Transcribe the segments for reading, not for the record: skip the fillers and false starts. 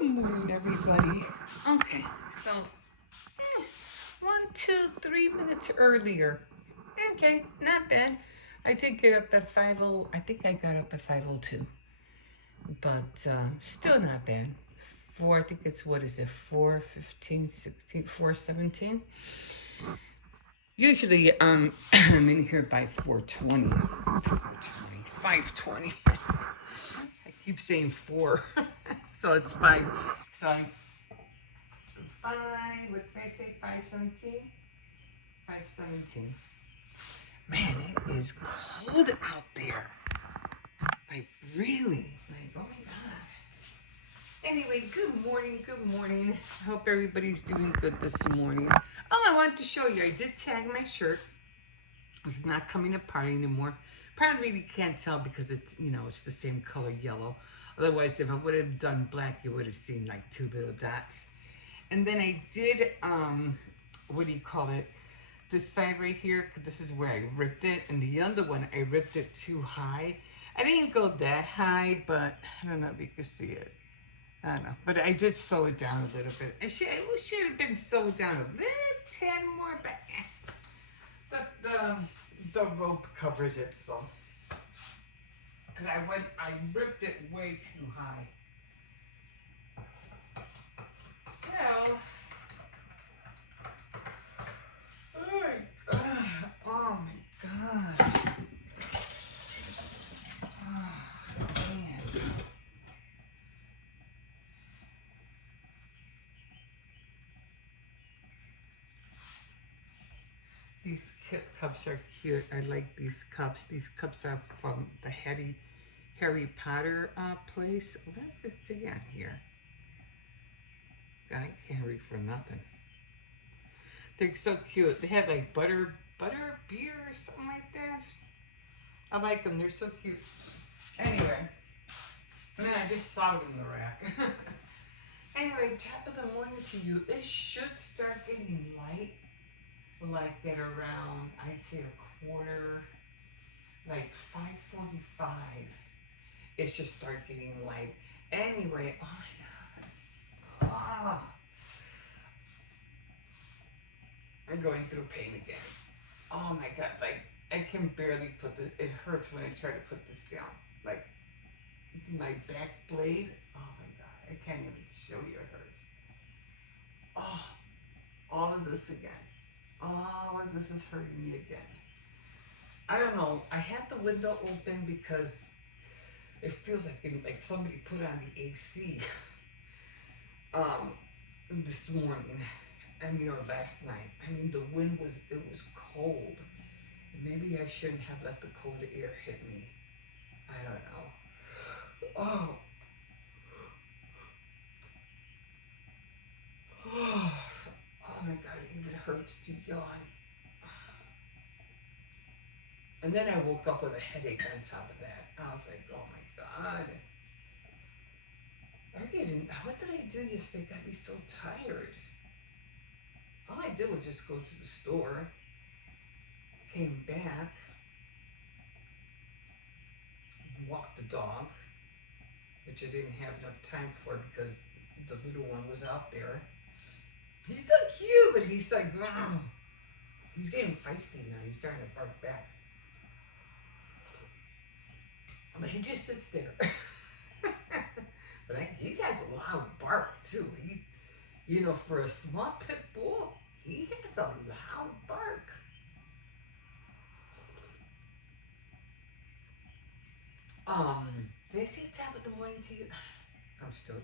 Good morning, everybody. Okay, so 1, 2, 3 minutes earlier. Okay, not bad. I did get up at 50. I think I got up at 5:02, but still not bad. I think it's what is it? 4:15, 16, 4:17. Usually, I'm in here by 4:20, 4:20, 5:20. I keep saying four, so it's five. So I'm five. What did I say? 5:17. 5:17. Man, it is cold out there. Like really. Like oh my god. Anyway, good morning. Good morning. I hope everybody's doing good this morning. Oh, I wanted to show you. I did tag my shirt. It's not coming apart anymore. Probably you can't tell because it's it's the same color yellow. Otherwise, if I would have done black, you would have seen like two little dots. And then I did what do you call it? This side right here, this is where I ripped it, and the other one I ripped it too high. I didn't go that high, but I don't know if you can see it. I don't know, but I did sew it down a little bit. It should have been sewed down a little tad more, but the rope covers it, so because I ripped it way too high. So, oh my god. Oh, man. These cups are cute. I like these cups. These cups are from the Harry Potter place. What's this thing on here? I can't read for nothing. They're so cute. They have like butter beer or something like that. I like them. They're so cute. Anyway, and then I just saw it in the rack. Anyway, top of the morning to you. It should start getting light, like at around I'd say a quarter, like 5:45. It should start getting light. Anyway, oh my god. Ah, I'm going through pain again. Oh my god, like I can barely put the it hurts when I try to put this down. Like my back blade. Oh my god, I can't even show you it hurts. Oh, all of this again. All of this is hurting me again. I don't know. I had the window open because it feels like somebody put on the AC um this morning. I mean, or last night. I mean, the wind was cold. Maybe I shouldn't have let the cold air hit me. I don't know. Oh, oh my god, it even hurts to yawn. And then I woke up with a headache on top of that. I was like, oh my god. What did I do yesterday? Got me so tired. All I did was just go to the store, came back, walked the dog, which I didn't have enough time for because the little one was out there. He's so cute, but he's like, he's getting feisty now. He's starting to bark back. But he just sits there. But he has a loud bark too. For a small pit bull, he has a loud bark. Did I say top of the morning to you? I'm still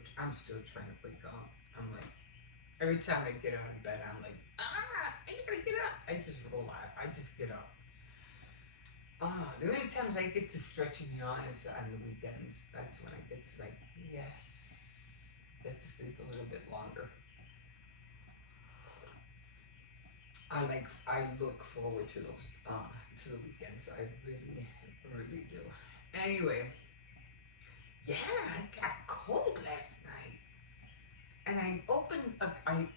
trying to wake up. I'm like, every time I get out of bed, I'm like, I gotta get up. I just roll out. I just get up. The only times I get to stretch and yawn is on the weekends. That's when I get to like, yes, get to sleep a little bit longer. I look forward to those to the weekends. I really, really do. Anyway, yeah, it got cold last night, and I opened. I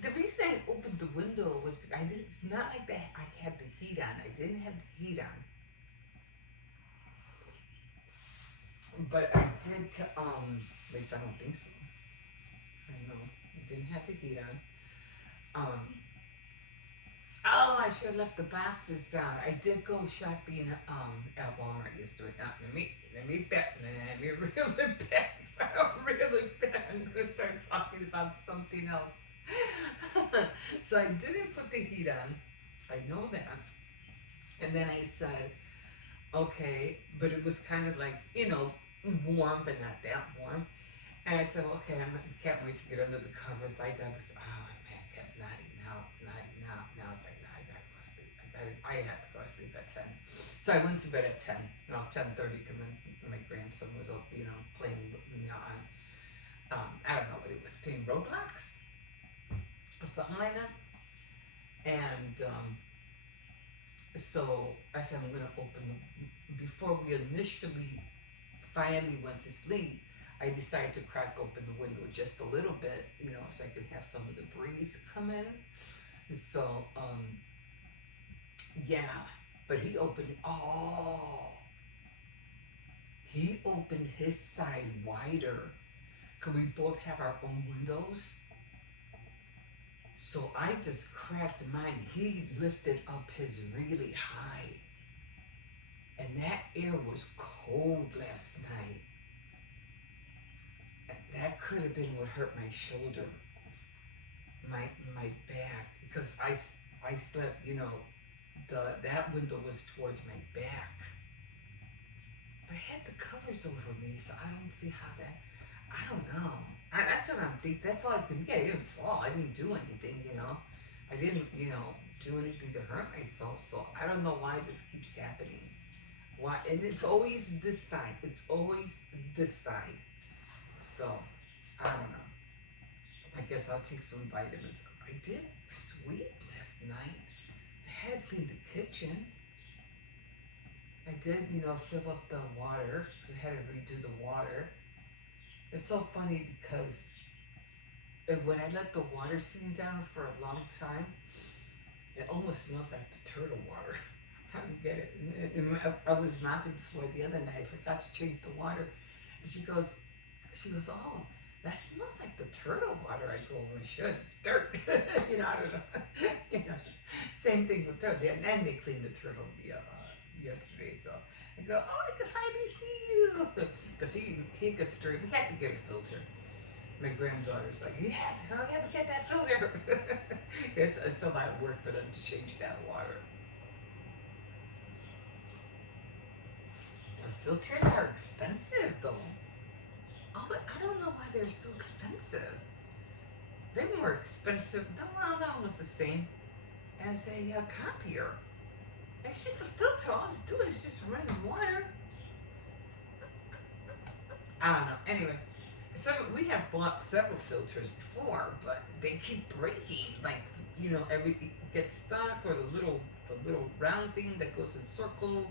the reason I opened the window was because it's not like that. I had the heat on. I didn't have the heat on, but I did to. At least I don't think so. I know. I didn't have the heat on. Oh, I should have left the boxes down. I did go shopping at Walmart yesterday. Let me really back. Really back. I'm gonna start talking about something else. So I didn't put the heat on. I know that. And then I said, okay, but it was kind of like, warm, but not that warm. And I said, okay, can't wait to get under the covers. My dog was, oh man, kept nodding out, nodding out. Now I was like, nah, I gotta go sleep. I had to go sleep at 10. So I went to bed at 10, 10:30, because my grandson was up, playing, on, I don't know what he was playing, Roblox or something like that. And so I said, I'm gonna open before we initially finally went to sleep. I decided to crack open the window just a little bit, so I could have some of the breeze come in. So, yeah, but he opened his side wider, because we both have our own windows. So I just cracked mine. He lifted up his really high. And that air was cold last night. And that could have been what hurt my shoulder, my back, because I slept, that window was towards my back. But I had the covers over me, so I don't see how that. I don't know. That's what I'm thinking. That's all I could get. I didn't fall. I didn't do anything. I didn't, do anything to hurt myself. So I don't know why this keeps happening. Why? And it's always this side. It's always this side. So I don't know. I guess I'll take some vitamins. I did sweep last night. I had cleaned the kitchen. I did, fill up the water, because I had to redo the water. It's so funny because when I let the water sitting down for a long time, it almost smells like the turtle water. I don't get it. I was mopping the floor the other night. I forgot to change the water. And she goes, oh, that smells like the turtle water. I go, well, it should. It's dirt. I don't know. Same thing with turtle. And they cleaned the turtle yesterday. So I go, oh, I can finally see you. Because he gets dirty. We had to get a filter. My granddaughter's like, yes, hurry up and get that filter. It's a lot of work for them to change that water. The filters are expensive, though. I don't know why they're so expensive. They're more expensive. They're almost the same as a copier. It's just a filter. All it's doing is just running water. I don't know. Anyway, we have bought several filters before, but they keep breaking. Like, everything gets stuck, or the little round thing that goes in circle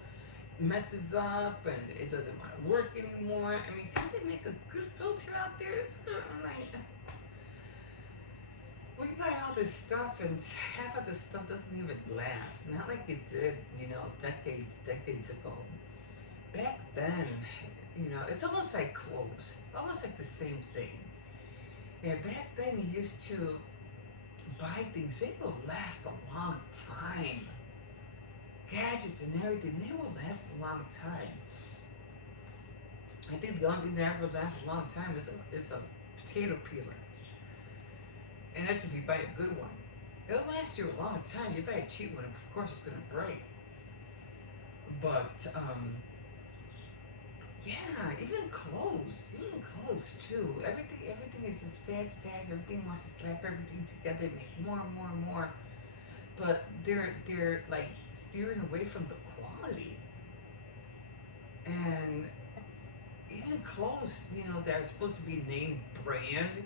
messes up, and it doesn't want to work anymore. I mean, can't they make a good filter out there? It's good. I'm like, we buy all this stuff, and half of the stuff doesn't even last. Not like it did, decades ago. Back then, it's almost like clothes, almost like the same thing. Yeah, back then you used to buy things, they will last a long time. Gadgets and everything, they will last a long time. I think the only thing that ever lasts a long time is a potato peeler. And that's if you buy a good one. It'll last you a long time. You buy a cheap one, of course it's gonna break. But yeah, even clothes too. Everything is just fast. Everything wants to slap everything together, make more and more and more. But they're like steering away from the quality. And even clothes, that are supposed to be name brand,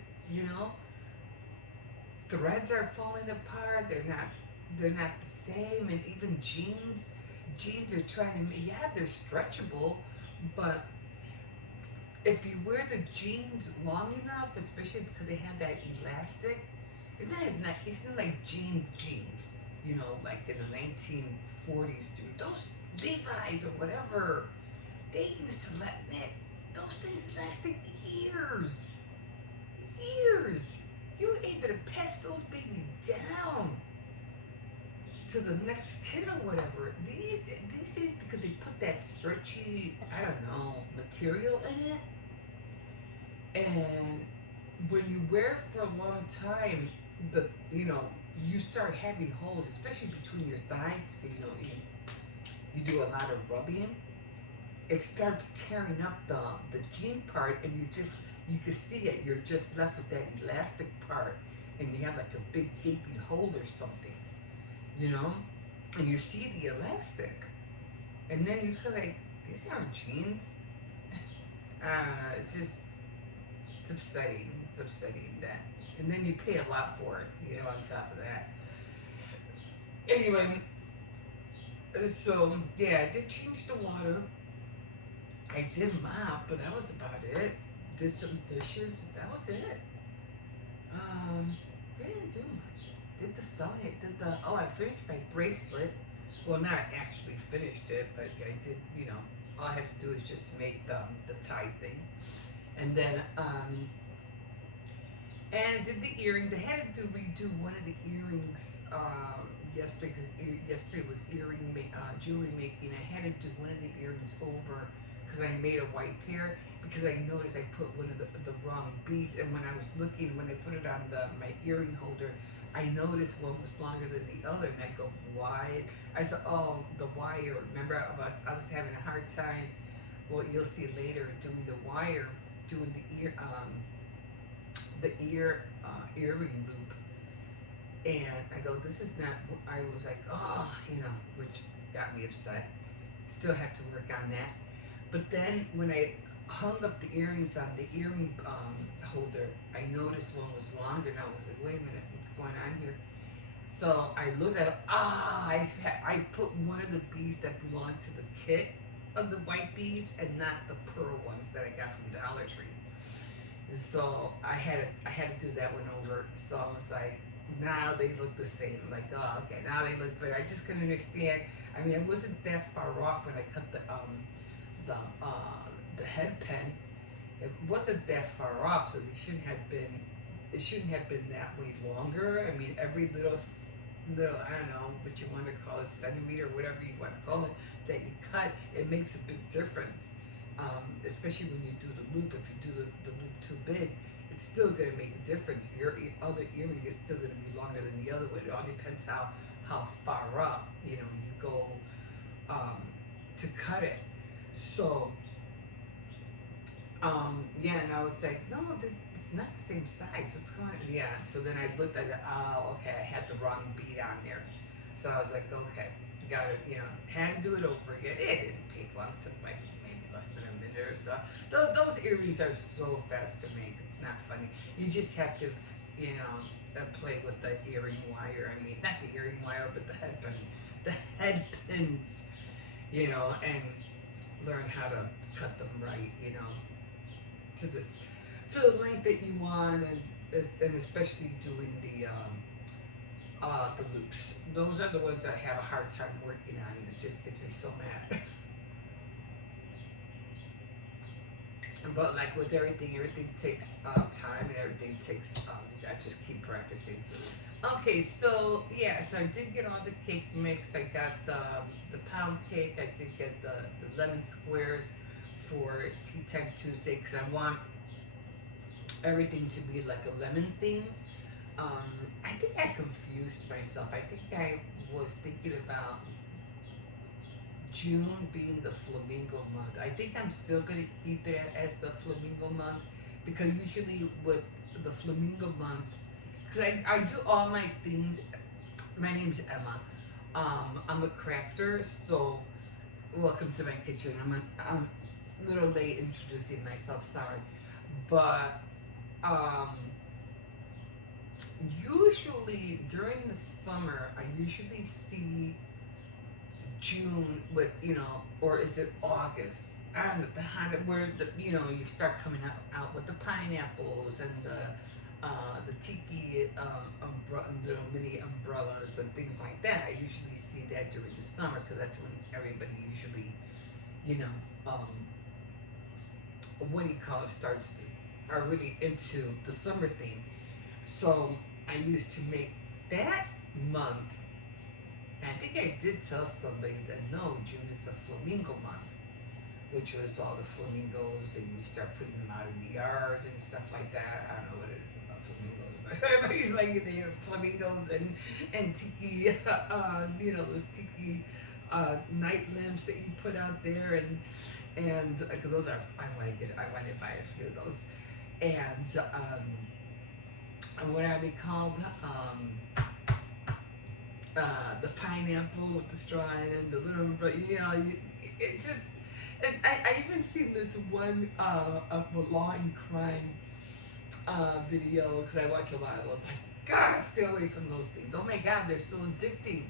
threads are falling apart. They're not the same. And even jeans are trying to, yeah, they're stretchable, but if you wear the jeans long enough, especially because they have that elastic, it's not like jeans, like in the 1940s, dude. Those Levi's or whatever, they used to those things lasted years. pass those baby down to the next kid or whatever. These days, because they put that stretchy, I don't know, material in it, and when you wear it for a long time, the you start having holes, especially between your thighs, because you do a lot of rubbing. It starts tearing up the jean part, and you can see it. You're just left with that elastic part, and you have like a big gaping hole or something, you know, and you see the elastic, and then you feel like these aren't jeans. I don't know. It's upsetting. It's upsetting that, and then you pay a lot for it, on top of that. Anyway, so yeah, I did change the water. I did mop, but that was about it. Did some dishes. That was it. I didn't do much. Did the sewing. I finished my bracelet. Well, not actually finished it, but I did. All I had to do is just make the tie thing, and then and I did the earrings. I had to redo one of the earrings yesterday because yesterday was jewelry making. I had to do one of the earrings over because I made a white pair because I noticed I put one of the wrong beads, and when I was looking, when I put it on my earring holder, I noticed one was longer than the other, and I go, why? I said, oh, the wire. Remember, I was having a hard time. Well, you'll see later doing the wire, doing the earring loop, and I go, this is not. I was like, oh, which got me upset. Still have to work on that. But then when I hung up the earrings on the earring holder, I noticed one was longer, and I was like, wait a minute, what's going on here? So I looked at it. I put one of the beads that belonged to the kit of the white beads and not the pearl ones that I got from Dollar Tree. So I had to do that one over. So I was like, now they look the same. Like, oh, okay, now they look better. I just couldn't understand. I mean, I wasn't that far off when I cut the the head pen. It wasn't that far off, so they shouldn't have been. It shouldn't have been that way longer. I mean, every little I don't know what you want to call it, centimeter, whatever you want to call it, that you cut, it makes a big difference. Especially when you do the loop. If you do the loop too big, it's still going to make a difference. Your other earring is still going to be longer than the other one. It all depends how far up you go to cut it. So yeah, and I was like, no, it's not the same size. What's going on? Yeah. So then I looked at it. Oh, okay, I had the wrong bead on there. So I was like, okay, got it. Had to do it over again. It didn't take long. It took like maybe less than a minute or so. Those earrings are so fast to make. It's not funny. You just have to, play with the earring wire. I mean, not the earring wire, but the head pins, and learn how to cut them right, to the length that you want, and especially doing the loops. Those are the ones that I have a hard time working on. It just gets me so mad. But like with everything takes time, and everything takes. I just keep practicing. Okay, so yeah, so I did get all the cake mix. I got the pound cake. I did get the lemon squares for Tea Time Tuesday because I want everything to be like a lemon theme. I think I confused myself. I think I was thinking about June being the flamingo month. I think I'm still gonna keep it as the flamingo month because usually with the flamingo month, because I do all my things. My name's Emma. I'm a crafter, so welcome to my kitchen. I'm a little late introducing myself. Sorry, but usually during the summer, I usually see June with or is it August? And the where you start coming out with the pineapples and the tiki little mini umbrellas and things like that. I usually see that during the summer because that's when everybody usually um, what do you call it, starts are really into the summer theme. So I used to make that month. And I think I did tell somebody that no, June is the flamingo month, which was all the flamingos, and you start putting them out in the yards and stuff like that. I don't know what it is about flamingos, but everybody's like they have flamingos and tiki, those tiki night lamps that you put out there, and because those are I want to buy a few of those, and what are they called? The pineapple with the straw and the little, but it's just. And I even seen this one of a law and crime video because I watch a lot of those. I gotta stay away from those things. Oh my God, they're so addicting.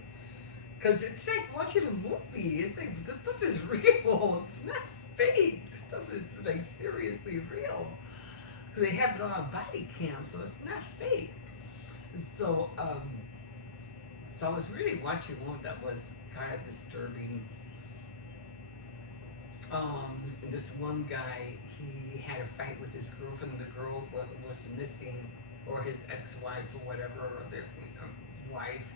Because it's like watching a movie. It's like this stuff is real. It's not fake. This stuff is like seriously real. So they have it on body cam, so it's not fake. So so I was really watching one that was kind of disturbing. This one guy, he had a fight with his girlfriend. The girl was missing, or his ex-wife, or whatever, or their wife.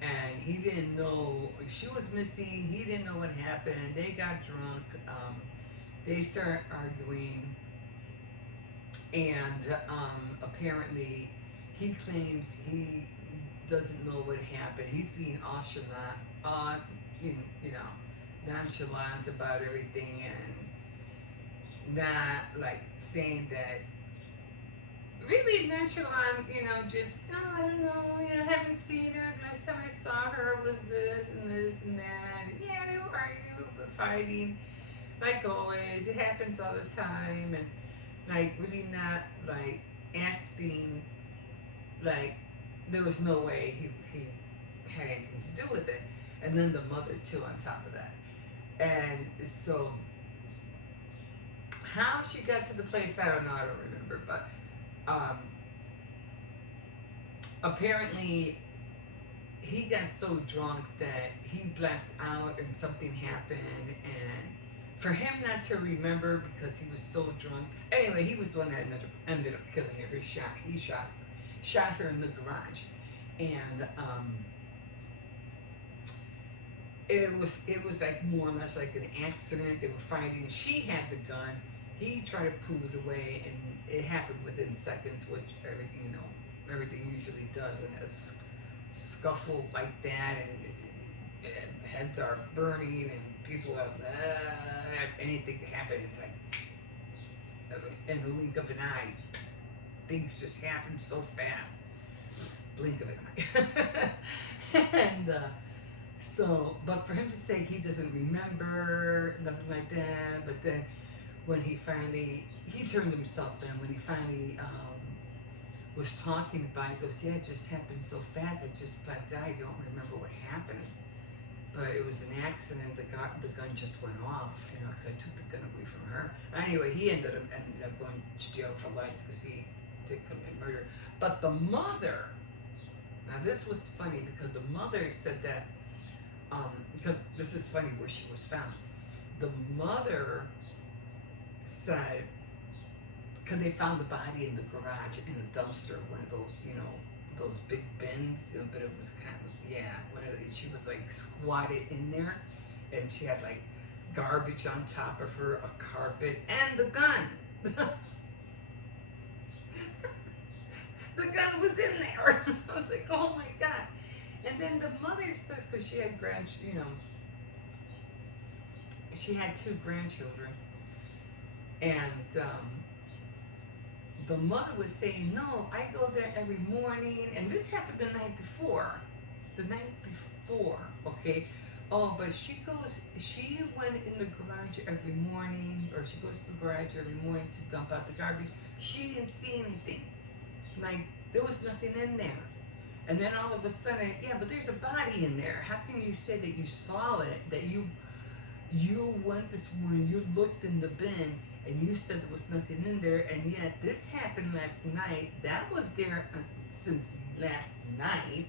And he didn't know she was missing. He didn't know what happened. They got drunk. They start arguing, and apparently, he claims he doesn't know what happened. He's being nonchalant, nonchalant about everything, and not like saying that. Really nonchalant, just I don't know, I haven't seen her. Last time I saw her was this and this and that. And yeah, they were arguing, but fighting, like always. It happens all the time, and like really not like acting like there was no way he had anything to do with it. And then the mother too on top of that. And so how she got to the place, I don't know, I don't remember, but apparently he got so drunk that he blacked out and something happened, and for him not to remember because he was so drunk. Anyway, he was the one that ended up killing her. He shot her in the garage, and it was like more or less like an accident. They were fighting. She had the gun. He tried to pull it away, and it happened within seconds, which everything usually does when it's scuffle like that, and heads are burning, and people are anything can happen. It's like in the wink of an eye, things just happen so fast. Blink of an eye, and so, but for him to say he doesn't remember nothing like that, but then when he turned himself in, when he finally was talking about it, he goes, yeah, it just happened so fast, I just blacked out, I don't remember what happened. But it was an accident, the gun just went off, because I took the gun away from her. Anyway, he ended up going to jail for life because he did commit murder. But the mother, now this was funny because the mother said that, because this is funny where she was found. The mother said, because they found the body in the garage in a dumpster, one of those, those big bins, but it was kind of, she was like squatted in there, and she had like garbage on top of her, a carpet, and the gun. The gun was in there. I was like, oh my God. And then the mother says, because she had she had 2 grandchildren, and the mother was saying, no, I go there every morning, and this happened the night before, okay? Oh, but she went in the garage every morning, or she goes to the garage every morning to dump out the garbage. She didn't see anything. Like, there was nothing in there. And then all of a sudden, yeah, but there's a body in there. How can you say that you saw it, that you went this morning, you looked in the bin, and you said there was nothing in there, and yet this happened last night. That was there since last night,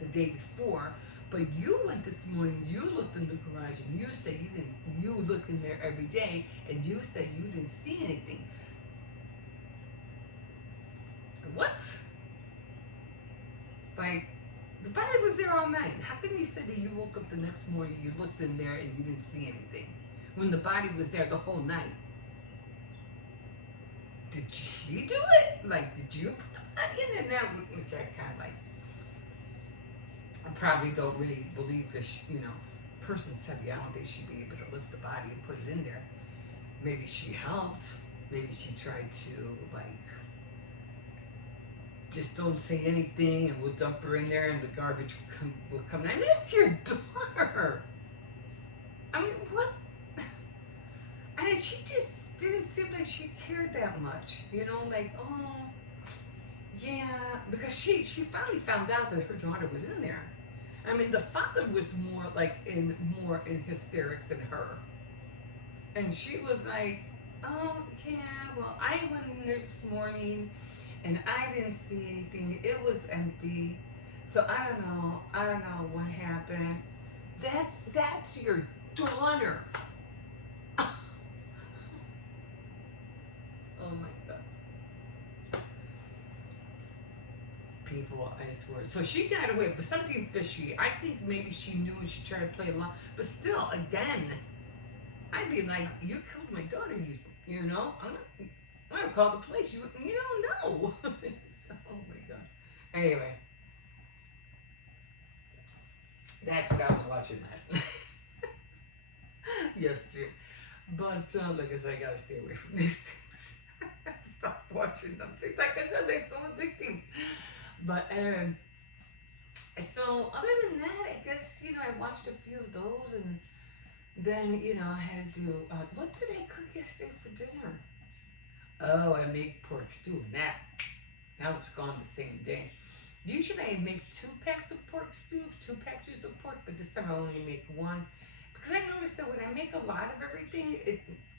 the day before, but you went this morning, you looked in the garage, and you said you look in there every day, and you said you didn't see anything. What? Like, the body was there all night. How can you say that you woke up the next morning, you looked in there, and you didn't see anything? When the body was there the whole night. Did she do it? Like, did you put the body in there? Now, which I kind of like, I probably don't really believe this, person's heavy. I don't think she'd be able to lift the body and put it in there. Maybe she helped. Maybe she tried to, like, just don't say anything and we'll dump her in there and the garbage will come. I mean, it's your daughter. I mean, what? And she just didn't seem like she cared that much. Like, oh, yeah. Because she finally found out that her daughter was in there. I mean, the father was more in hysterics than her. And she was like, oh, yeah, well, I went in there this morning and I didn't see anything. It was empty. So I don't know. I don't know what happened. That's your daughter. Oh my God. People, I swear. So she got away, but something fishy. I think maybe she knew and she tried to play along. But still, again, I'd be like, you killed my daughter, I'm gonna call the police. You don't know. So, oh my God. Anyway, that's what I was watching last night. Yesterday. But like I said, I gotta stay away from these things. Stop watching them. Like I said, they're so addicting. But so other than that, I guess I watched a few of those, and then I had to do. What did I cook yesterday for dinner? Oh, I make pork stew, and that was gone the same day. Usually I make 2 packs of pork stew, 2 packages of pork, but this time I only make 1. Because I noticed that when I make a lot of everything,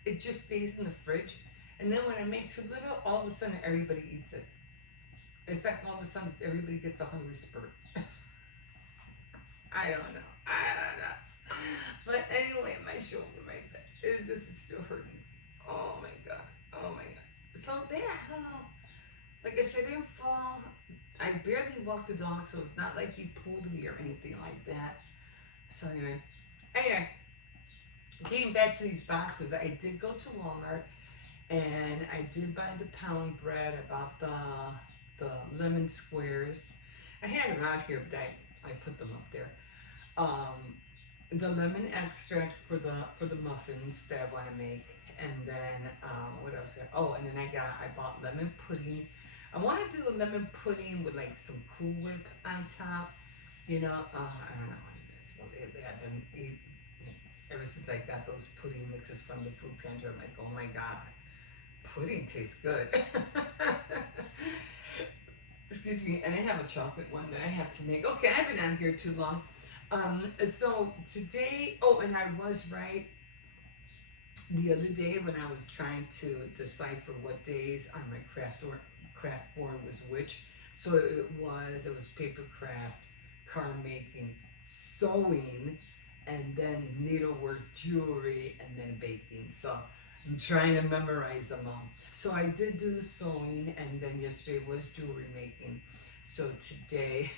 it just stays in the fridge. And then when I make too little, all of a sudden everybody eats it. It's like all of a sudden everybody gets a hungry spurt. I don't know. But anyway, my shoulder, this is still hurting. Oh my God. Oh my God. So there, I don't know. Like I said, I didn't fall. I barely walked the dog, so it's not like he pulled me or anything like that. So anyway, getting back to these boxes, I did go to Walmart and I did buy the pound bread. I bought the lemon squares. I had them out here, but I put them up there. The lemon extract for the muffins that I want to make, and then what else? Oh, and then I bought lemon pudding. I want to do a lemon pudding with like some Cool Whip on top. I don't know what it is. Well, I've been eating ever since I got those pudding mixes from the food pantry. I'm like, oh my God, pudding tastes good. Excuse me, and I have a chocolate one that I have to make. Okay, I've been on here too long. So today, and I was right the other day when I was trying to decipher what days on my craft board was which. So it was paper craft, card making, sewing, and then needlework, jewelry, and then baking. So I'm trying to memorize them all. So I did do the sewing, and then yesterday was jewelry making. So today,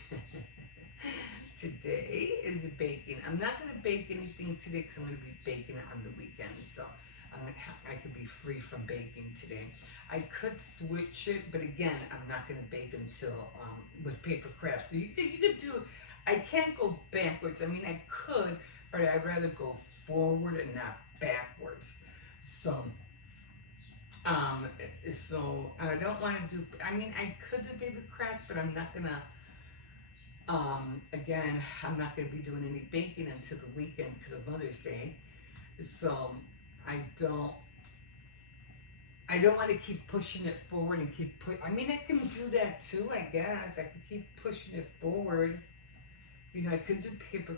today is baking. I'm not going to bake anything today because I'm going to be baking it on the weekend. So I could be free from baking today. I could switch it, but again, I'm not going to bake until with paper crafts. So you could do. I can't go backwards. I mean, I could, but I'd rather go forward and not backwards. So I don't want to do. I mean, I could do paper crafts, but I'm not gonna. Again, I'm not gonna be doing any baking until the weekend because of Mother's Day. So I don't want to keep pushing it forward and I mean, I can do that too, I guess. I can keep pushing it forward. I could do paper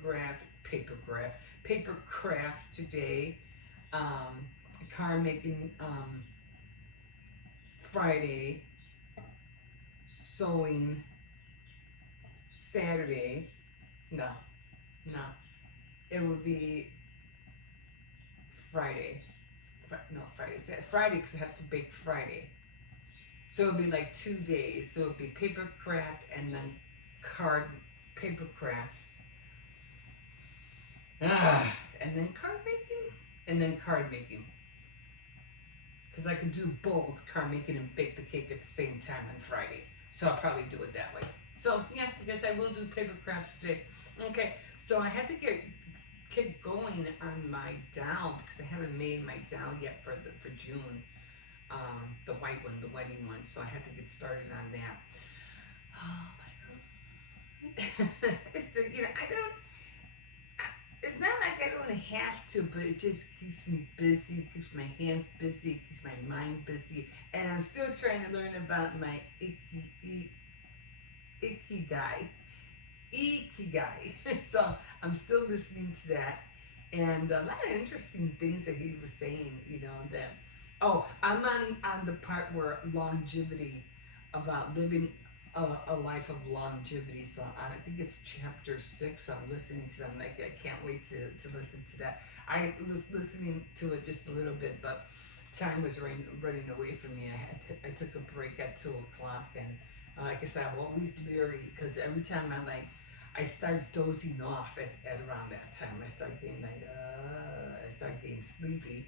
crafts today. Card making Friday. Sewing Saturday. No. It would be Friday. Friday because I have to bake Friday. So it would be like 2 days. So it would be paper craft and then paper crafts. And then card making, and then card making. Because I can do both card making and bake the cake at the same time on Friday. So I'll probably do it that way. So yeah, I guess I will do paper crafts today. Okay, so I had to get going on my dowel because I haven't made my dowel yet for June. The white one, the wedding one. So I had to get started on that. Oh my god. It's not like I don't have to, but it just keeps me busy, keeps my hands busy, keeps my mind busy, and I'm still trying to learn about my ikigai. So I'm still listening to that, and a lot of interesting things that he was saying. That I'm on the part where longevity, about living a life of longevity. So I think it's chapter 6. So I'm listening to them. Like I can't wait to listen to that. I was listening to it just a little bit, but time was running away from me. I took a break at 2 o'clock, and like I said, I'm always leery because every time I start dozing off at around that time. I start getting sleepy,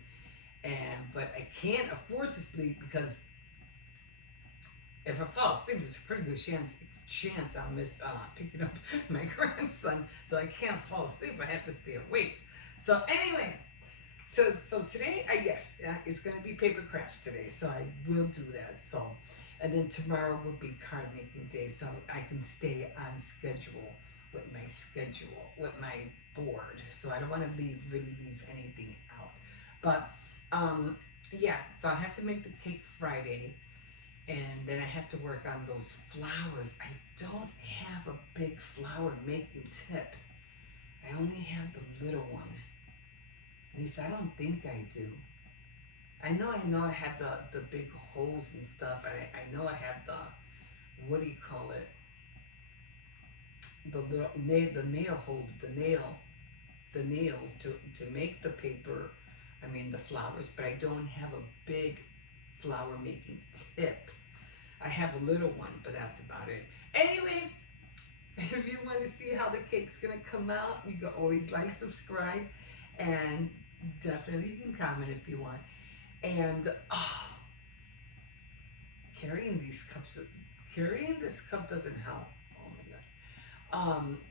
but I can't afford to sleep because if I fall asleep, there's a pretty good chance I'll miss picking up my grandson. So I can't fall asleep. I have to stay awake. So anyway, so today, it's going to be paper crafts today. So I will do that. So, and then tomorrow will be card making day. So I can stay on schedule with my board. So I don't want to really leave anything out. But so I have to make the cake Friday. And then I have to work on those flowers. I don't have a big flower making tip. I only have the little one. At least I don't think I do. I know I have the big holes and stuff. I know I have the nails to make the paper, the flowers, but I don't have a big flower making tip. I have a little one, but that's about it. Anyway, if you want to see how the cake's gonna come out, you can always like, subscribe, and definitely you can comment if you want. And carrying this cup doesn't help. Oh my god.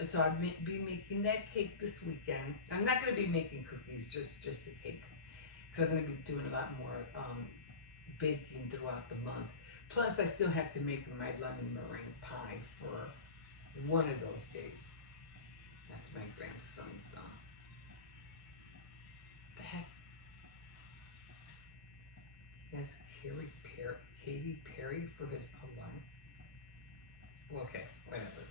So I'll be making that cake this weekend. I'm not gonna be making cookies, just the cake, because I'm gonna be doing a lot more baking throughout the month. Plus, I still have to make my lemon meringue pie for one of those days. That's my grandson's. The heck? Yes, Katy Perry for his alarm. Well, okay, whatever.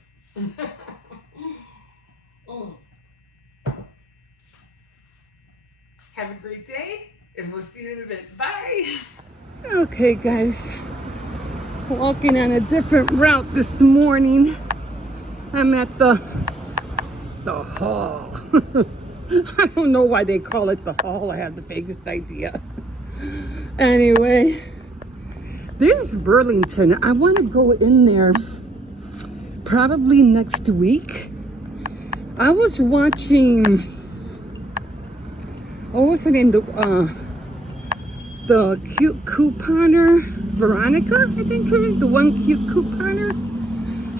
Have a great day, and we'll see you in a bit. Bye. Okay, guys. Walking on a different route this morning. I'm at the hall. I don't know why they call it the hall. I have the vaguest idea. Anyway, there's Burlington. I want to go in there probably next week. I was watching, what was her name? The cute couponer, Veronica, I think the one cute couponer.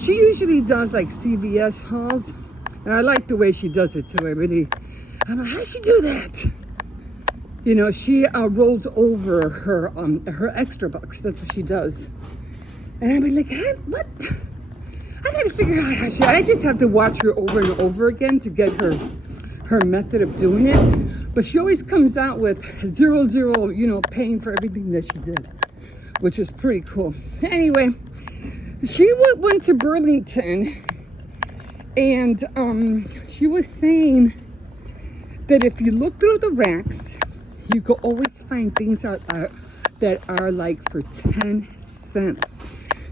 She usually does like CVS hauls, and I like the way she does it too. I'm like, how'd she do that? She rolls over her extra bucks. That's what she does. And I'd be like, what? I gotta figure out how I just have to watch her over and over again to get her method of doing it. But she always comes out with 0, paying for everything that she did, which is pretty cool. Anyway, she went to Burlington, and she was saying that if you look through the racks, you can always find things that are like for 10 cents.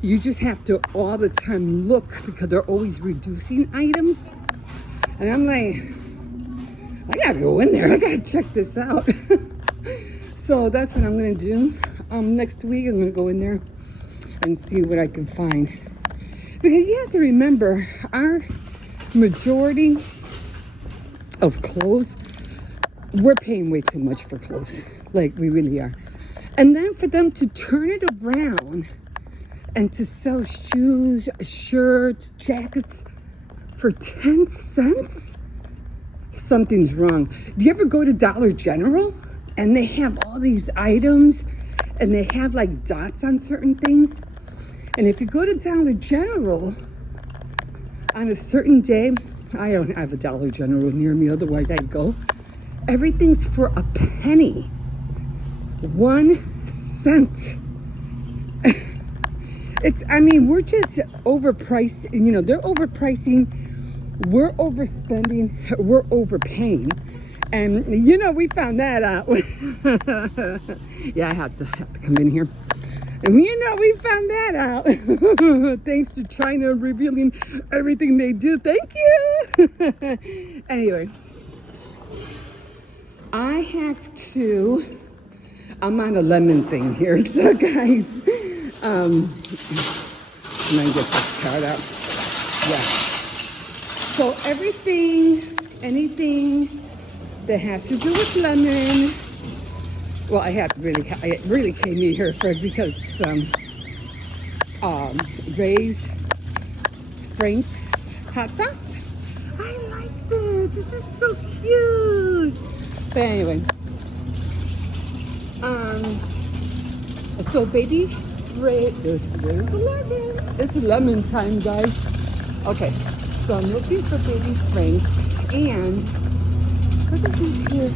You just have to all the time look because they're always reducing items. And I'm like, I gotta go in there. I gotta check this out. So that's what I'm gonna do. Next week I'm gonna go in there and see what I can find. Because you have to remember, our majority of clothes, we're paying way too much for clothes. Like, we really are. And then for them to turn it around and to sell shoes, shirts, jackets for 10 cents, something's wrong. Do you ever go to Dollar General and they have all these items and they have like dots on certain things? And if you go to Dollar General on a certain day, I don't have a Dollar General near me, otherwise I'd go. Everything's for a penny. 1 cent. We're just overpriced. You know, they're overpricing. We're overspending. We're overpaying. And, you know, we found that out. Yeah, I have to come in here. And, you know, we found that out. Thanks to China revealing everything they do. Thank you. Anyway, I'm on a lemon thing here. So, guys, let me get this card out. Yeah. So anything that has to do with lemon. Well, I really came in here because Ray's Frank's hot sauce. I like this. This is so cute. But anyway, so baby Ray, there's the lemon. It's lemon time, guys. Okay, so I'm looking for baby Frank's, and what is here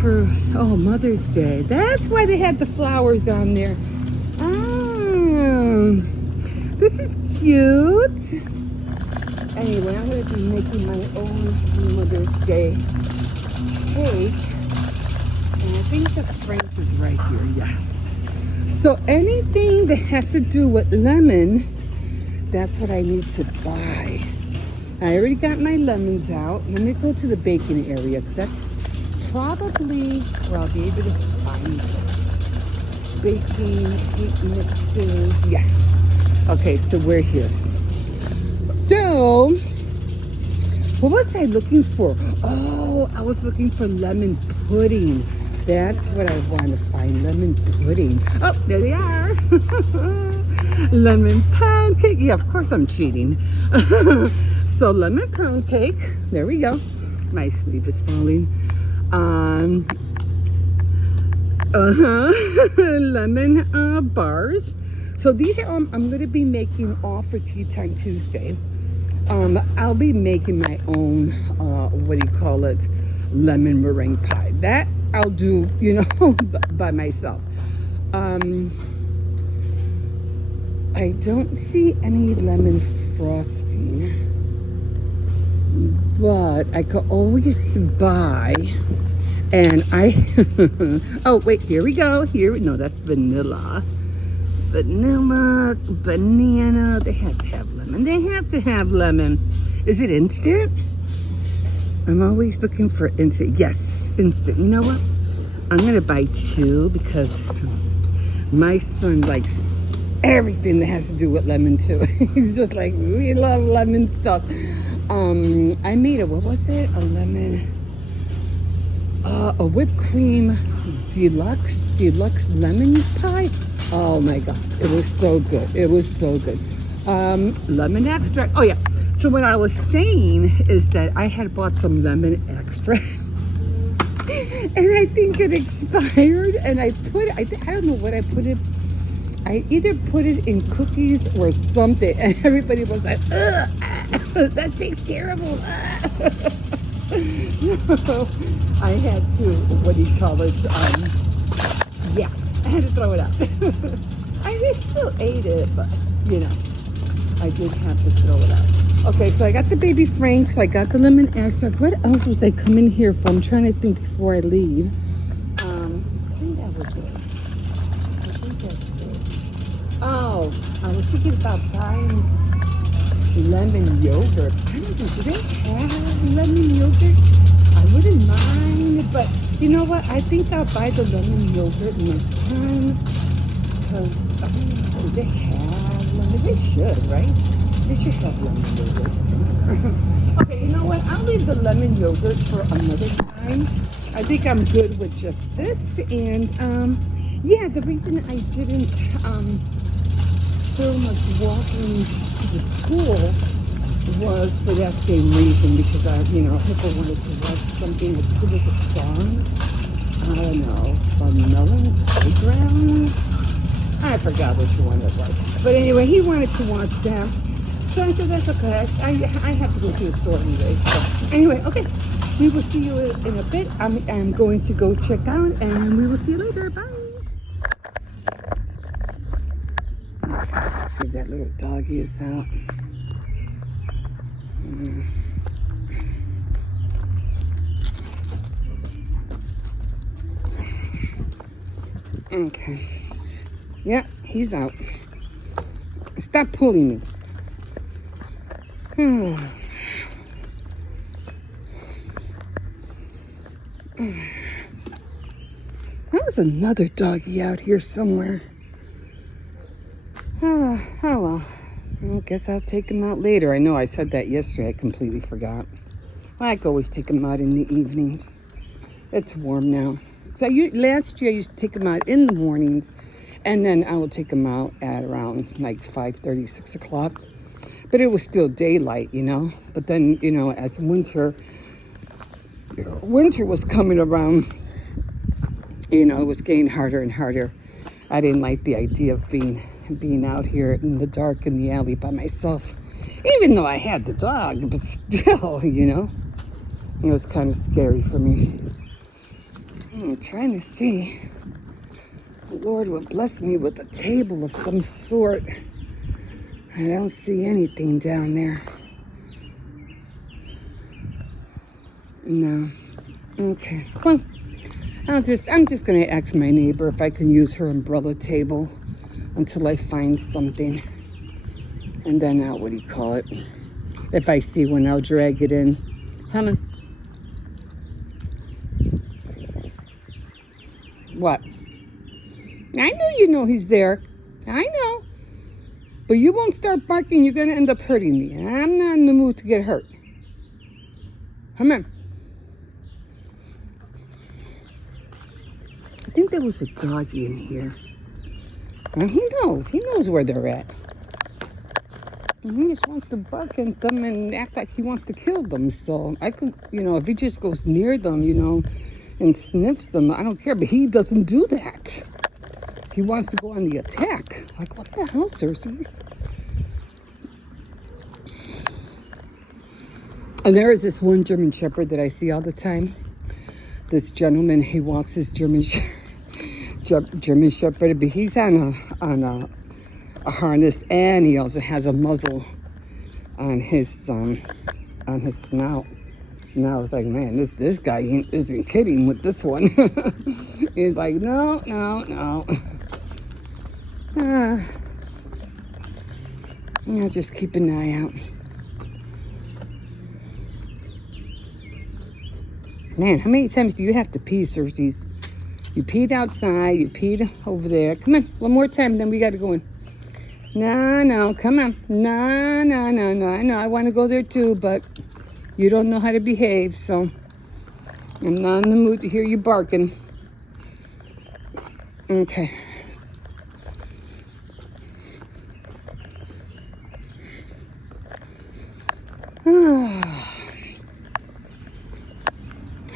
for Mother's Day? That's why they had the flowers on there. Oh, this is cute. Anyway, I'm going to be making my own Mother's Day cake. And I think the Frank's is right here, yeah. So anything that has to do with lemon, that's what I need to buy. I already got my lemons out. Let me go to the baking area. That's probably where I'll be able to find it. Baking, cake mixes, yeah. Okay, so we're here. So, what was I looking for? Oh, I was looking for lemon pudding. That's what I want to find, lemon pudding. Oh, there they are. Lemon pound cake. Yeah, of course I'm cheating. So lemon pound cake. There we go. My sleeve is falling. Lemon bars. So these are I'm going to be making all for Tea Time Tuesday. I'll be making my own, lemon meringue pie. That I'll do, by myself. I don't see any lemon frosting, but I could always buy, and oh wait, here we go. No, that's vanilla. Vanilla, banana. They have to have lemon. They have to have lemon. Is it instant? I'm always looking for instant. Yes, instant. You know what? I'm gonna buy 2 because my son likes everything that has to do with lemon too. He's just like, we love lemon stuff. I made a lemon, a whipped cream deluxe lemon pie. Oh my god, it was so good. It was so good. Lemon extract. Oh yeah. So what I was saying is that I had bought some lemon extract and I think it expired, and I don't know what I put it. I either put it in cookies or something, and everybody was like, ugh, that tastes terrible. So I had to, yeah, I had to throw it out. I still ate it, but, I did have to throw it out. Okay, so I got the baby Frank's, I got the lemon extract. What else was I coming here for? I'm trying to think before I leave. I think that was it. Oh, I was thinking about buying lemon yogurt. I don't know, do they have lemon yogurt? I wouldn't mind, but you know what? I think I'll buy the lemon yogurt next time, because I don't know, do they have lemon? They should, right? They should have lemon yogurt somewhere. Okay, you know what? I'll leave the lemon yogurt for another time. I think I'm good with just this. And yeah, the reason I didn't film us walking to the school was for that same reason, because Hippo wanted to watch something as good as a song. I don't know, from Melon Playground. I forgot which one it was. But anyway, he wanted to watch that. So I said, that's okay. I have to go to the store anyway. So anyway, okay. We will see you in a bit. I'm going to go check out, and we will see you later. Bye. Okay, see if that little doggy is out. Okay. Yeah, he's out. Stop pulling me. There was another doggy out here somewhere. Oh well. I guess I'll take him out later. I know I said that yesterday. I completely forgot. I like always take him out in the evenings. It's warm now. So last year I used to take him out in the mornings, and then I would take him out at around like 5:30, 6 o'clock. But it was still daylight, But then, as winter was coming around, it was getting harder and harder. I didn't like the idea of being out here in the dark in the alley by myself, even though I had the dog, but still, it was kind of scary for me. I'm trying to see. The Lord would bless me with a table of some sort. I don't see anything down there. No. Okay. Well, I'm just gonna ask my neighbor if I can use her umbrella table until I find something. And then if I see one, I'll drag it in. Come on. What? I know he's there. I know. But you won't start barking, you're going to end up hurting me. I'm not in the mood to get hurt. Come on. I think there was a doggy in here. And he knows where they're at. And he just wants to bark at them and act like he wants to kill them. So I could, if he just goes near them, and sniffs them, I don't care. But he doesn't do that. He wants to go on the attack. Like, what the hell, Circes? And there is this one German Shepherd that I see all the time. This gentleman, he walks his German Shepherd, but he's on a harness, and he also has a muzzle on his snout. And I was like, man, this guy isn't kidding with this one. He's like, no. Just keep an eye out. Man, how many times do you have to pee, Circes? You peed outside, you peed over there. Come on, one more time, then we got to go in. No, come on. No. I know I want to go there too, but you don't know how to behave, so I'm not in the mood to hear you barking. Okay.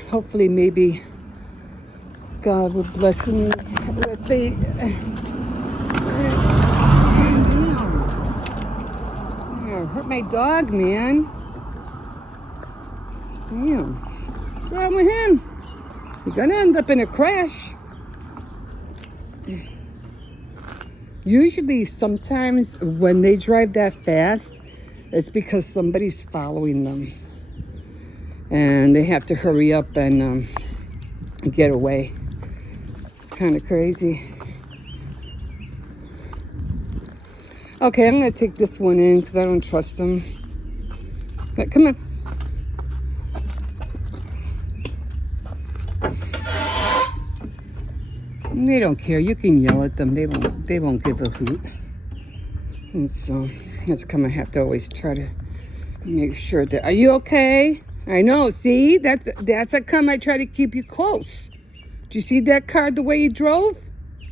Hopefully, maybe God will bless me with the... hurt my dog, man. Damn. What's wrong with him? You're gonna end up in a crash. Usually, sometimes when they drive that fast, it's because somebody's following them. And they have to hurry up and get away. It's kind of crazy. Okay, I'm going to take this one in because I don't trust them. But come on. They don't care. You can yell at them. They won't give a hoot. And so that's come I have to always try to make sure that, are you okay? I know, see, that's how come I try to keep you close. Did you see that car, the way he drove?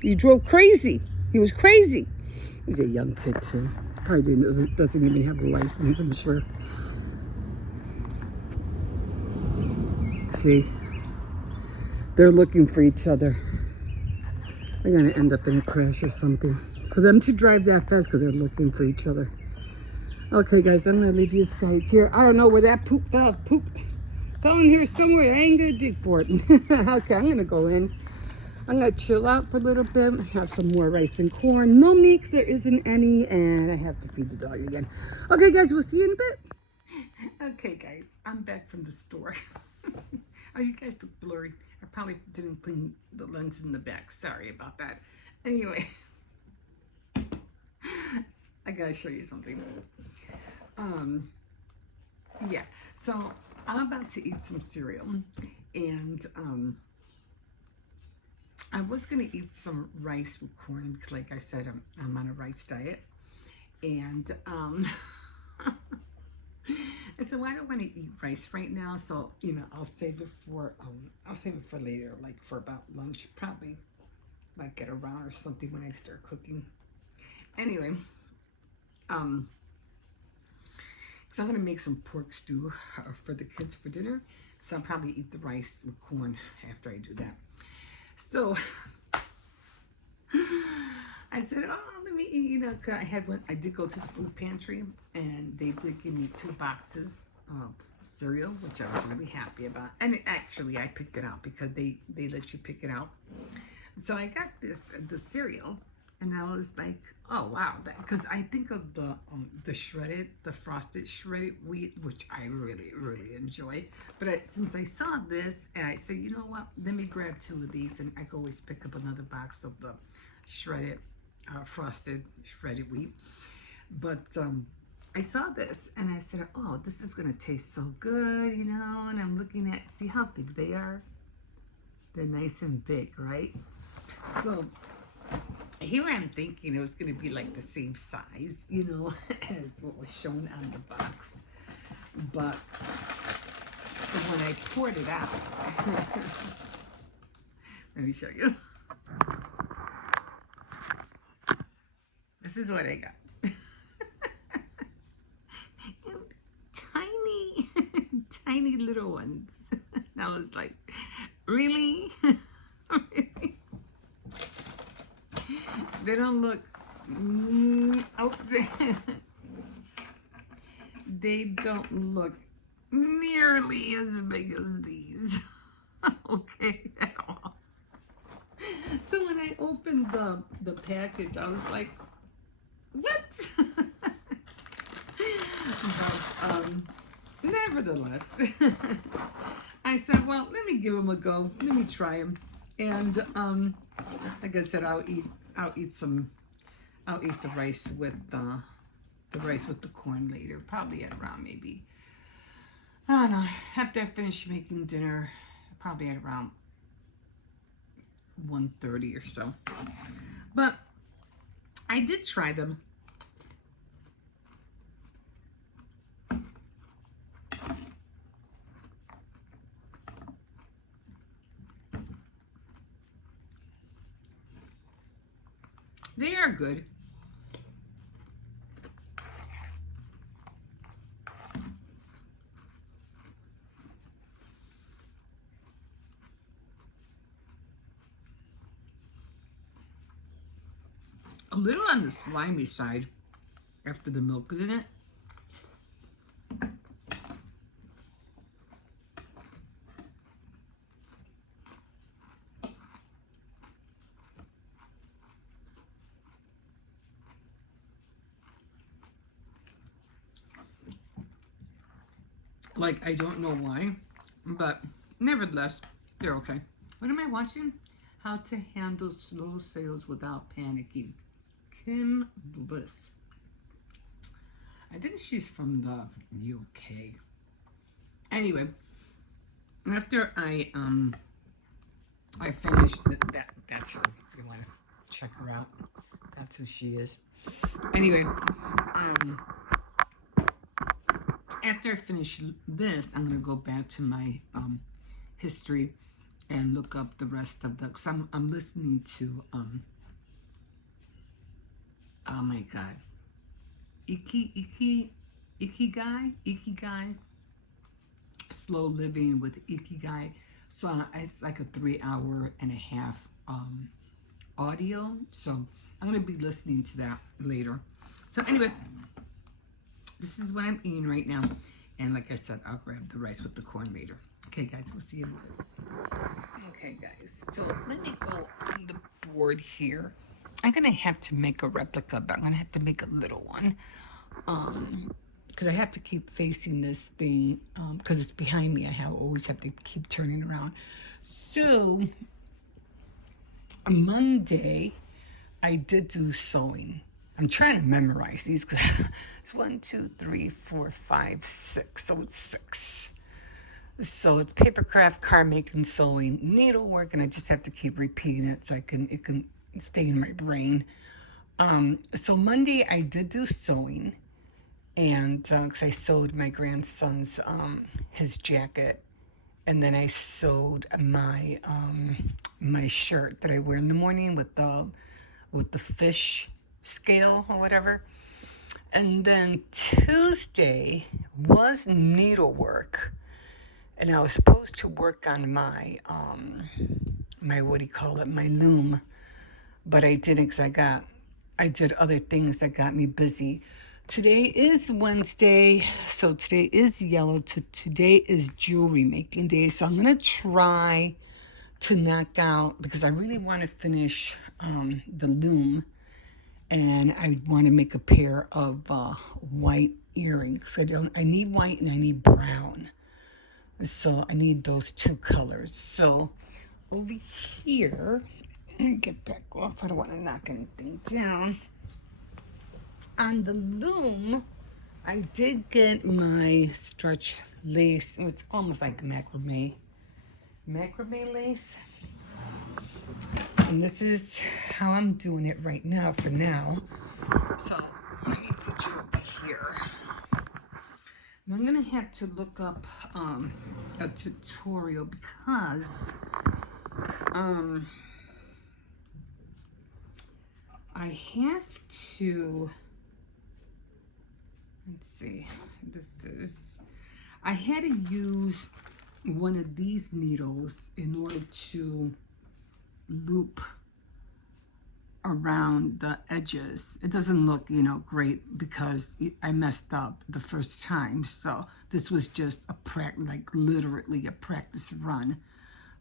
He drove crazy. He was crazy. He's a young kid too. Probably doesn't even have a license, I'm sure. See, they're looking for each other. They're gonna end up in a crash or something. For them to drive that fast because they're looking for each other. Okay, guys, I'm gonna leave you guys here. I don't know where that poop fell. Poop fell in here somewhere. I ain't gonna dig for it. Okay, I'm gonna go in. I'm gonna chill out for a little bit. Have some more rice and corn. No meat, 'cause there isn't any, and I have to feed the dog again. Okay, guys, we'll see you in a bit. Okay, guys, I'm back from the store. Oh, you guys look blurry. I probably didn't clean the lens in the back. Sorry about that. Anyway, I gotta show you something. Yeah, so I'm about to eat some cereal, and I was gonna eat some rice with corn because, like I said, I'm on a rice diet, and I said, well, I don't want to eat rice right now, so I'll save it for later, like for about lunch, probably like at around or something when I start cooking. Anyway, so I'm gonna make some pork stew for the kids for dinner. So I'll probably eat the rice with corn after I do that. So I said, oh, let me eat, 'cause I did go to the food pantry, and they did give me 2 boxes of cereal, which I was really happy about. And actually, I picked it out because they let you pick it out. So I got the cereal, and I was like, oh wow, because I think of the frosted shredded wheat, which I really, really enjoy. But since I saw this, and I said, you know what, let me grab 2 of these, and I can always pick up another box of the shredded, frosted shredded wheat. But I saw this, and I said, oh, this is gonna taste so good, and I'm looking at, see how big they are? They're nice and big, right? So here I'm thinking it was going to be like the same size, as what was shown on the box. But when I poured it out, let me show you. This is what I got. Tiny, tiny little ones. And I was like, really? Really? They don't look, they don't look nearly as big as these. Okay, at all. So when I opened the package, I was like, what? But nevertheless, I said, well, let me give them a go. Let me try them. And like I said, I'll eat the rice with the corn later, probably at around maybe, I don't know, after I finish making dinner, probably at around 1:30 or so. But I did try them. They are good. A little on the slimy side after the milk is in it. Like, I don't know why, but nevertheless, they're okay. What am I watching? How to handle slow sales without panicking. Kim Bliss. I think she's from the UK. Anyway, after I finished that's her. If you want to check her out, that's who she is. Anyway, after I finish this, I'm gonna go back to my history and look up the rest of the. Cause I'm listening to oh my god, Ikigai, Slow Living with Ikigai. So it's like a 3 hour and a half audio. So I'm gonna be listening to that later. So anyway, this is what I'm eating right now. And like I said, I'll grab the rice with the corn later. Okay, guys, we'll see you later. Okay, guys, so let me go on the board here. I'm gonna have to make a replica, but I'm gonna have to make a little one. Because I have to keep facing this thing, because it's behind me. Always have to keep turning around. So Monday, I did do sewing. I'm trying to memorize these because it's 1, 2, 3, 4, 5, 6. So it's 6. So it's papercraft, card making, sewing, needlework, and I just have to keep repeating it so it can stay in my brain. So Monday I did do sewing, and because I sewed my grandson's his jacket, and then I sewed my my shirt that I wear in the morning with the fish scale or whatever. And then Tuesday was needlework, and I was supposed to work on my my my loom, but I didn't because I did other things that got me busy. Today is Wednesday, so today is yellow. Today is jewelry making day, so I'm gonna try to knock out, because I really want to finish the loom, and I want to make a pair of white earrings. I need white and I need brown, so I need those 2 colors. So over here, and get back off. I don't want to knock anything down. On the loom, I did get my stretch lace. It's almost like macrame lace. And this is how I'm doing it right now for now. So let me put you over here. I'm gonna have to look up a tutorial because I have to, let's see, I had to use one of these needles in order to loop around the edges. It doesn't look, great because I messed up the first time. So this was just like literally a practice run.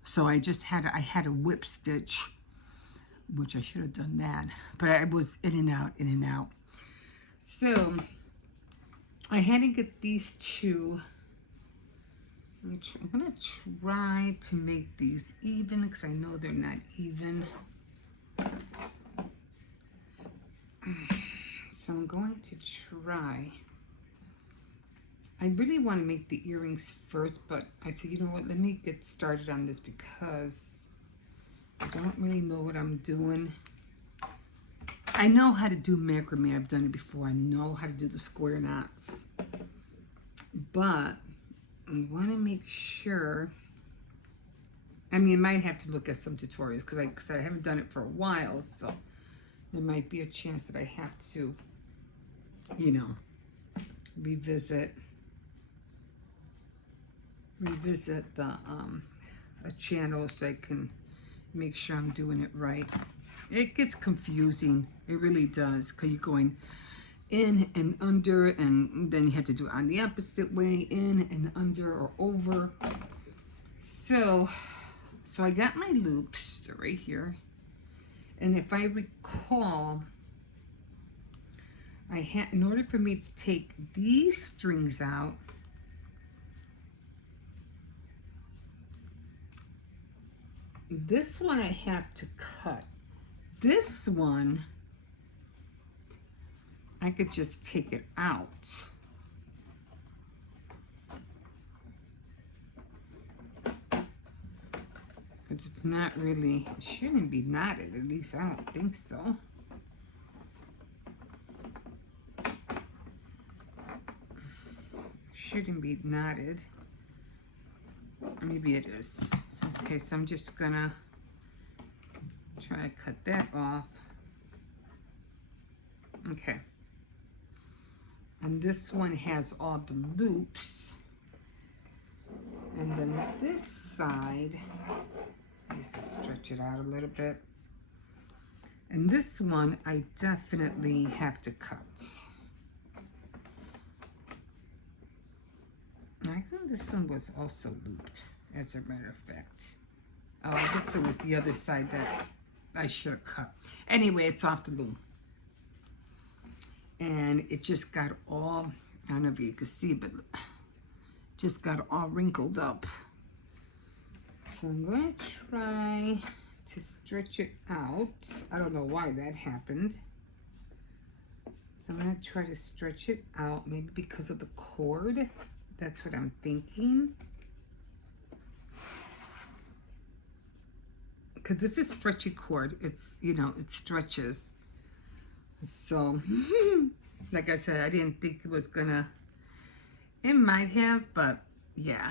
So I had a whip stitch, which I should have done that, but I was in and out. So I had to get these 2. I'm gonna try to make these even because I know they're not even. So I'm going to try. I really want to make the earrings first, but I said, you know what, let me get started on this because I don't really know what I'm doing. I know how to do macrame. I've done it before. I know how to do the square knots. But I want to make sure. I mean, I might have to look at some tutorials because I haven't done it for a while. So there might be a chance that I have to, revisit the a channel so I can make sure I'm doing it right. It gets confusing. It really does, because you're going in and under, and then you have to do it on the opposite way, in and under or over. So I got my loops right here, and if I recall, in order for me to take these strings out, this one I have to cut. This one, I could just take it out. Because it's not really, it shouldn't be knotted, at least I don't think so. shouldn't be knotted. Maybe it is. Okay, so I'm just gonna try to cut that off. Okay. And this one has all the loops. And then this side, let's stretch it out a little bit. And this one, I definitely have to cut. I think this one was also looped, as a matter of fact. Oh, I guess it was the other side that I should have cut. Anyway, it's off the loom. And it just got all, I don't know if you can see, but just got all wrinkled up. So I'm going to try to stretch it out. I don't know why that happened. So I'm going to try to stretch it out, maybe because of the cord. That's what I'm thinking. Because this is stretchy cord. It's, you know, it stretches. So, like I said, I didn't think it was gonna, it might have, but yeah.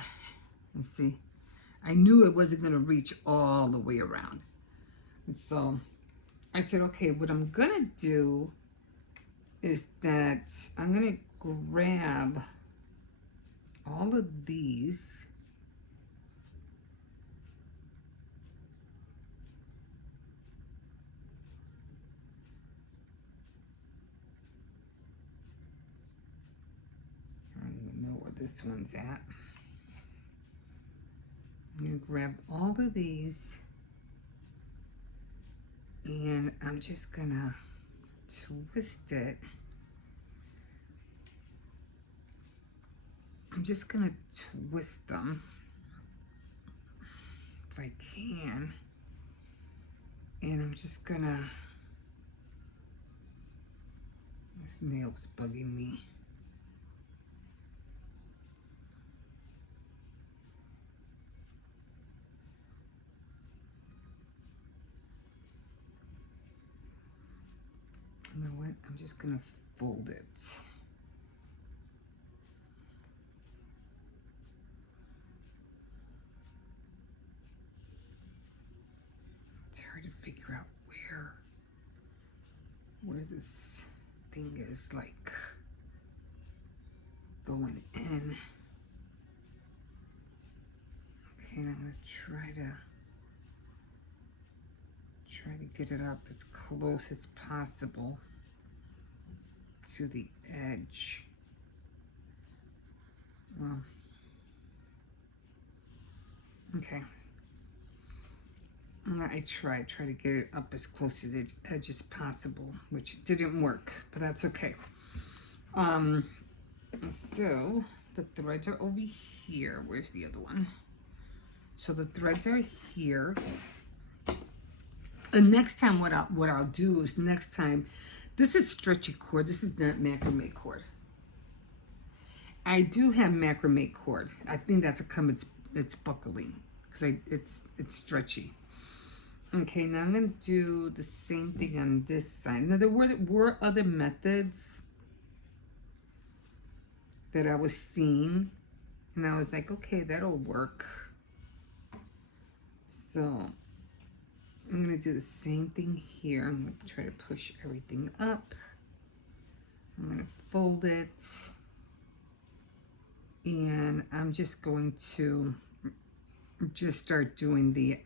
You see, I knew it wasn't gonna reach all the way around. So I said, okay, what I'm gonna do is that I'm gonna grab all of these. I don't even know where this one's at. I'm gonna grab all of these and I'm just gonna twist it. I'm just gonna twist them if I can. And I'm just gonna, this nail's bugging me. You know what? I'm just gonna fold it. It's hard to figure out where this thing is like going in. Okay, and I'm gonna try to get it up as close as possible to the edge. Well, okay. I tried to get it up as close to the edge as possible, which didn't work, but that's okay. So the threads are over here. Where's the other one? So the threads are here. And next time what I'll do is next time, this is stretchy cord. This is not macrame cord. I do have macrame cord. I think that's it's buckling because it's stretchy. Okay, now I'm gonna do the same thing on this side. Now there were other methods that I was seeing, and I was like, okay, that'll work. So I'm gonna do the same thing here. I'm gonna try to push everything up. I'm gonna fold it, and I'm just going to just start doing the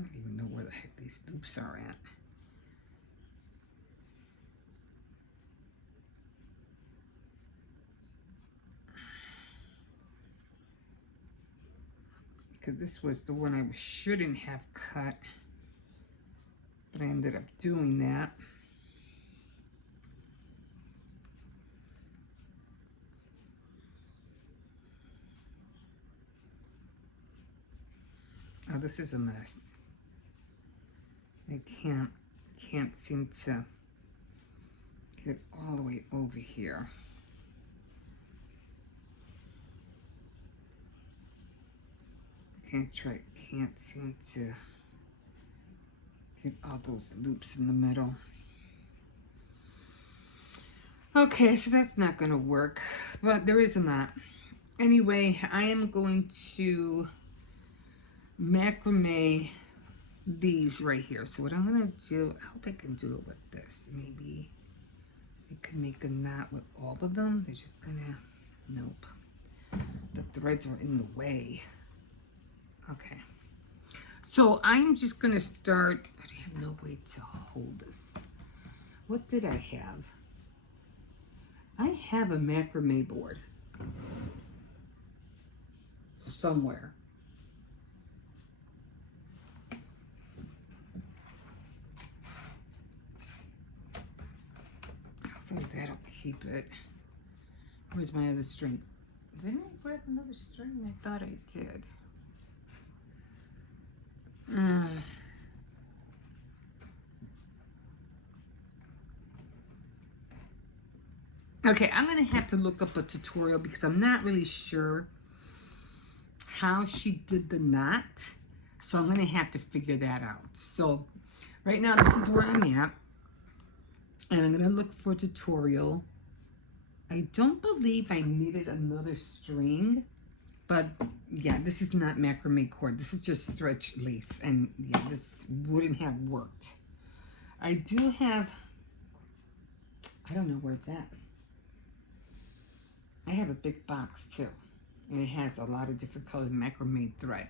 I don't even know where the heck these loops are at. Because this was the one I shouldn't have cut, but I ended up doing that. Oh, this is a mess. I can't seem to get all the way over here. Can't seem to get all those loops in the middle. Okay, so that's not gonna work, but there is a knot. Anyway, I am going to macrame these right here. So what I'm gonna do, I hope I can do it with this. Maybe I can make a knot with all of them. They're just gonna, nope. The threads are in the way. Okay. So I'm just gonna start, I have no way to hold this. What did I have? I have a macrame board somewhere. Hopefully that'll keep it. Where's my other string? Didn't I grab another string? I thought I did. Okay, I'm gonna have to look up a tutorial because I'm not really sure how she did the knot. So I'm gonna have to figure that out. So right now this is where I'm at. And I'm gonna look for a tutorial. I don't believe I needed another string, but yeah, this is not macrame cord. This is just stretch lace, and yeah, this wouldn't have worked. I do have, I don't know where it's at. I have a big box too, and it has a lot of different colored macrame thread.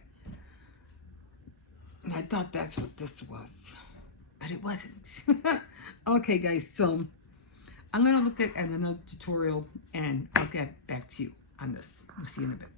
And I thought that's what this was, but it wasn't. Okay, guys, so I'm gonna look at another tutorial, and I'll get back to you on this. We'll see you in a bit.